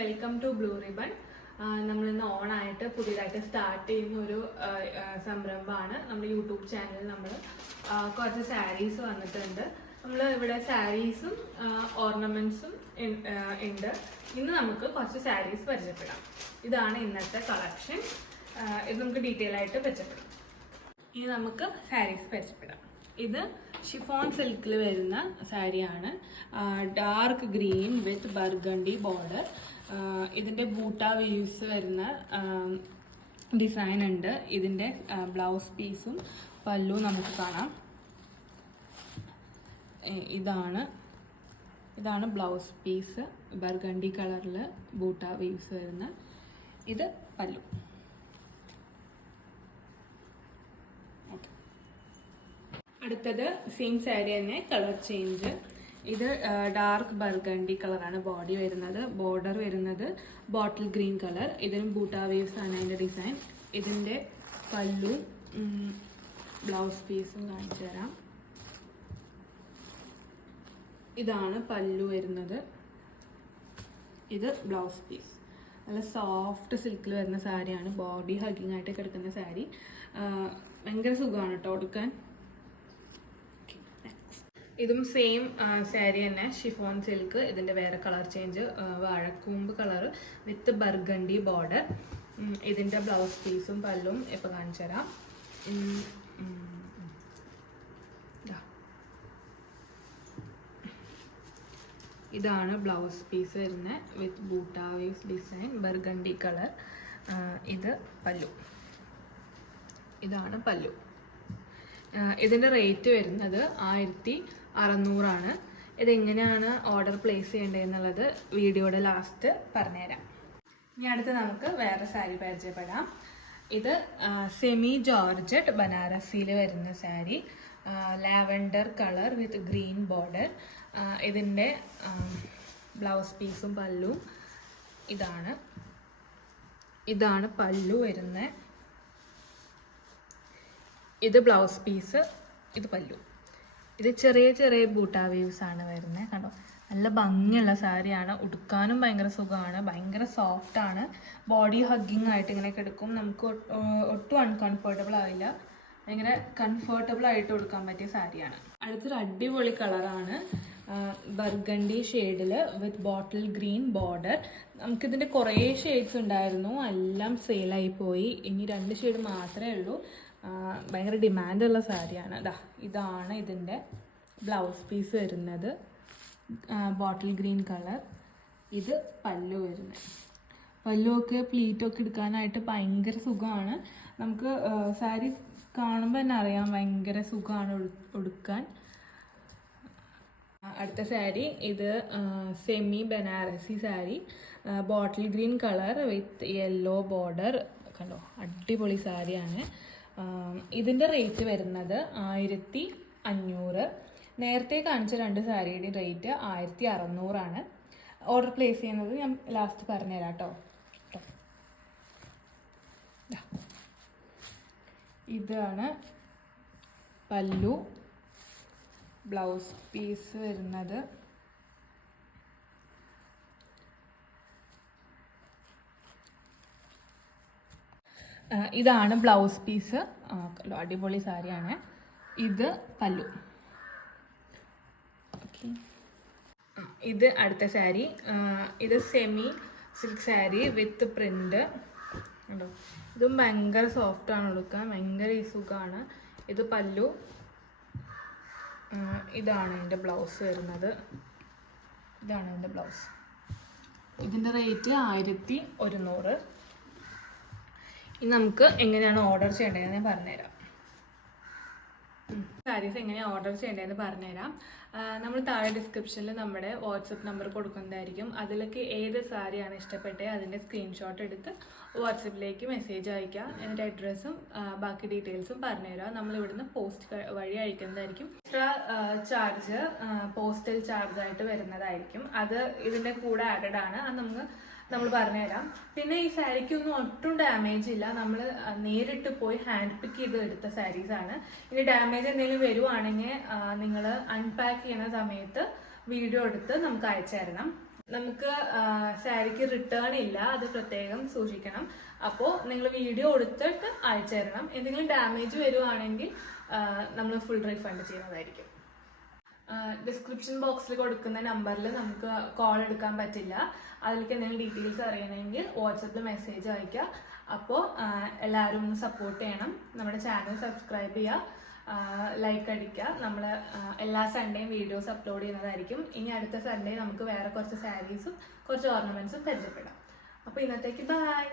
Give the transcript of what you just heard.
Welcome to blue ribbon. നമ്മളിന്ന് ഓണായിട്ട് പുതിയതായിട്ട് start ചെയ്യുന്ന ഒരു സംരംഭമാണ്. നമ്മുടെ യൂട്യൂബ് ചാനലിൽ നമ്മൾ കുറച്ച് സാരീസ് വന്നിട്ടുണ്ട്. നമ്മൾ ഇവിടെ സാരീസും ഓർണമെന്റ്സും ഉണ്ട്. ഇന്ന് നമുക്ക് കുറച്ച് സാരീസ് പരിചയപ്പെടാം. ഇതാണ് ഇന്നത്തെ കളക്ഷൻ. ഇത് നമുക്ക് ഡീറ്റെയിൽ ആയിട്ട് പരിചയപ്പെടാം. ഇനി നമുക്ക് സാരീസ് പരിചയപ്പെടാം. ഇത് ഷിഫോൺ സിൽക്കിൽ വരുന്ന സാരിയാണ്. ഡാർക്ക് ഗ്രീൻ വിത്ത് ബർഗണ്ടി ബോർഡർ. ഇതിൻ്റെ ബൂട്ട വീവ്സ് വരുന്ന ഡിസൈൻ ഉണ്ട്. ഇതിൻ്റെ ബ്ലൗസ് പീസും പല്ലു നമുക്ക് കാണാം. ഇതാണ് ബ്ലൗസ് പീസ്. ബർഗണ്ടി കളറിൽ ബൂട്ട വീവ്സ് വരുന്ന ഇത് പല്ലു. അടുത്തത് സെയിം സാരി തന്നെ, കളർ ചേഞ്ച്. ഇത് ഡാർക്ക് ബർഗണ്ടി കളറാണ് ബോഡി വരുന്നത്. ബോർഡർ വരുന്നത് ബോട്ടിൽ ഗ്രീൻ കളർ. ഇതിനും ബൂട്ട വേവ്സ് ആണ് അതിൻ്റെ ഡിസൈൻ. ഇതിൻ്റെ പല്ലു ബ്ലൗസ് പീസും കാണിച്ചു തരാം. ഇതാണ് പല്ലു വരുന്നത്. ഇത് ബ്ലൗസ് പീസ്. നല്ല സോഫ്റ്റ് സിൽക്കിൽ വരുന്ന സാരിയാണ്. ബോഡി ഹഗ്ഗിങ് ആയിട്ട് കിടക്കുന്ന സാരി. ഭയങ്കര സുഖമാണ് കേട്ടോ കൊടുക്കാൻ. ഇതും സെയിം സാരി തന്നെ, ഷിഫോൺ സിൽക്ക്. ഇതിൻ്റെ വേറെ കളർ ചേഞ്ച്, വാഴക്കൂമ്പ് കളർ വിത്ത് ബർഗണ്ടി ബോർഡർ. ഇതിൻ്റെ ബ്ലൗസ് പീസും പല്ലും ഇപ്പോൾ കാണിച്ചു തരാം. ഇതാണ് ബ്ലൗസ് പീസ് വരുന്നത് with buta waves design, burgundy colour. ഇത് പല്ലു. ഇതാണ് പല്ലു. ഇതിൻ്റെ റേറ്റ് വരുന്നത് 1600 ഇതെങ്ങനെയാണ് ഓർഡർ പ്ലേസ് ചെയ്യേണ്ടതെന്നുള്ളത് വീഡിയോയുടെ ലാസ്റ്റ് പറഞ്ഞുതരാം. ഇനി അടുത്ത് നമുക്ക് വേറെ സാരി പരിചയപ്പെടാം. ഇത് സെമി ജോർജറ്റ് ബനാറസിയിൽ വരുന്ന സാരി. ലാവൻഡർ കളർ വിത്ത് ഗ്രീൻ ബോർഡർ. ഇതിൻ്റെ ബ്ലൗസ് പീസും പല്ലും ഇതാണ് പല്ലു വരുന്നത്. ഇത് ബ്ലൗസ് പീസ്, ഇത് പല്ലു. ഇത് ചെറിയ ചെറിയ ബൂട്ട വേവ്സ് ആണ് വരുന്നത്. കണ്ടോ, നല്ല ഭംഗിയുള്ള സാരിയാണ്. ഉടുക്കാനും ഭയങ്കര സുഖമാണ്. ഭയങ്കര സോഫ്റ്റ് ആണ്. ബോഡി ഹഗ്ഗിങ് ആയിട്ട് ഇങ്ങനെ കിടക്കും. നമുക്ക് ഒട്ടും അൺകംഫർട്ടബിൾ ആവില്ല. ഭയങ്കര കംഫർട്ടബിൾ ആയിട്ട് കൊടുക്കാൻ പറ്റിയ സാരിയാണ്. അടുത്തൊരു അടിപൊളി കളറാണ്. ബർഗണ്ടി ഷെയ്ഡിൽ വിത്ത് ബോട്ടിൽ ഗ്രീൻ ബോർഡർ. നമുക്കിതിൻ്റെ കുറേ ഷെയ്ഡ്സ് ഉണ്ടായിരുന്നു, എല്ലാം സെയിലായി പോയി. ഇനി 2 ഷെയ്ഡ് മാത്രമേ ഉള്ളൂ. ഭയങ്കര ഡിമാൻഡുള്ള സാരിയാണ്. ഇതാണ് ഇതിൻ്റെ ബ്ലൗസ് പീസ് വരുന്നത്, ബോട്ടിൽ ഗ്രീൻ കളർ. ഇത് പല്ലു വരുന്നത്. പല്ലുമൊക്കെ പ്ലീറ്റൊക്കെ എടുക്കാനായിട്ട് ഭയങ്കര സുഖമാണ്. നമുക്ക് സാരി കാണുമ്പോൾ തന്നെ അറിയാം, ഭയങ്കര സുഖമാണ് ഉടുക്കാൻ. അടുത്ത സാരി ഇത് semi Banarasi sari. Bottle green colour വിത്ത് യെല്ലോ ബോർഡർ. കണ്ടോ, അടിപൊളി സാരിയാണ്. ഇതിൻ്റെ റേറ്റ് വരുന്നത് 1500. നേരത്തെ കാണിച്ച 2 സാരിയുടെ റേറ്റ് 1600. ഓർഡർ പ്ലേസ് ചെയ്യുന്നത് ഞാൻ ലാസ്റ്റ് പറഞ്ഞുതരാം കേട്ടോ. ഇതാണ് പല്ലു. ബ്ലൗസ് പീസ് വരുന്നത് ഇതാണ് ബ്ലൗസ് പീസ്. അടിപൊളി സാരിയാണ്. ഇത് പല്ലു. ഓക്കെ, ഇത് അടുത്ത സാരി. ഇത് സെമി സിൽക്ക് സാരി വിത്ത് പ്രിന്റ്. ഉണ്ടോ, ഇതും ഭയങ്കര സോഫ്റ്റാണ് കൊടുക്കാൻ, ഭയങ്കര സുഖമാണ്. ഇത് പല്ലു. ഇതാണ് എൻ്റെ ബ്ലൗസ് വരുന്നത്. ഇതാണ് എൻ്റെ ബ്ലൗസ്. ഇതിൻ്റെ റേറ്റ് 1100. ഇനി നമുക്ക് എങ്ങനെയാണ് ഓർഡർ ചെയ്യേണ്ടതെന്ന് ഞാൻ പറഞ്ഞുതരാം. സാരീസ് എങ്ങനെയാണ് ഓർഡർ ചെയ്യേണ്ടതെന്ന് പറഞ്ഞുതരാം. നമ്മൾ താഴെ ഡിസ്ക്രിപ്ഷനിൽ നമ്മുടെ വാട്സപ്പ് നമ്പർ കൊടുക്കുന്നതായിരിക്കും. അതിലേക്ക് ഏത് സാരിയാണ് ഇഷ്ടപ്പെട്ടത് അതിൻ്റെ സ്ക്രീൻഷോട്ട് എടുത്ത് വാട്സപ്പിലേക്ക് മെസ്സേജ് അയക്കുക. എന്നിട്ട് അഡ്രസ്സും ബാക്കി ഡീറ്റെയിൽസും പറഞ്ഞുതരാം. നമ്മൾ ഇവിടുന്ന് പോസ്റ്റ് വഴി അയക്കുന്നതായിരിക്കും. എക്സ്ട്രാ ചാർജ് പോസ്റ്റൽ ചാർജായിട്ട് വരുന്നതായിരിക്കും. അത് ഇതിൻ്റെ കൂടെ ആഡഡ് ആണ്. അത് നമ്മൾ പറഞ്ഞുതരാം. പിന്നെ ഈ സാരിക്കൊന്നും ഒട്ടും ഡാമേജ് ഇല്ല. നമ്മൾ നേരിട്ട് പോയി ഹാൻഡ് പിക്ക് ചെയ്ത് എടുത്ത സാരീസാണ്. ഇനി ഡാമേജ് എന്തെങ്കിലും വരുവാണെങ്കിൽ നിങ്ങൾ അൺപാക്ക് ചെയ്യുന്ന സമയത്ത് വീഡിയോ എടുത്ത് നമുക്ക് അയച്ചു തരണം. നമുക്ക് സാരിക്ക് റിട്ടേൺ ഇല്ല, അത് പ്രത്യേകം സൂക്ഷിക്കണം. അപ്പോൾ നിങ്ങൾ വീഡിയോ കൊടുത്തിട്ട് അയച്ചു തരണം. എന്തെങ്കിലും ഡാമേജ് വരുവാണെങ്കിൽ നമ്മൾ ഫുൾ റീഫണ്ട് ചെയ്യുന്നതായിരിക്കും. ഡിസ്ക്രിപ്ഷൻ ബോക്സിൽ കൊടുക്കുന്ന നമ്പറിൽ നമുക്ക് കോൾ എടുക്കാൻ പറ്റില്ല. അതിലേക്ക് എന്തെങ്കിലും ഡീറ്റെയിൽസ് അറിയണമെങ്കിൽ വാട്സപ്പിൽ മെസ്സേജ് അയയ്ക്കുക. അപ്പോൾ എല്ലാവരും ഒന്ന് സപ്പോർട്ട് ചെയ്യണം. നമ്മുടെ ചാനൽ സബ്സ്ക്രൈബ് ചെയ്യുക, ലൈക്ക് അടിക്കുക. നമ്മൾ എല്ലാ സൺഡേയും വീഡിയോസ് അപ്ലോഡ് ചെയ്യുന്നതായിരിക്കും. ഇനി അടുത്ത സൺഡേ നമുക്ക് വേറെ കുറച്ച് സാരീസും കുറച്ച് ഓർണമെൻറ്റ്സും പരിചയപ്പെടാം. അപ്പോൾ ഇന്നത്തേക്ക് ബൈ.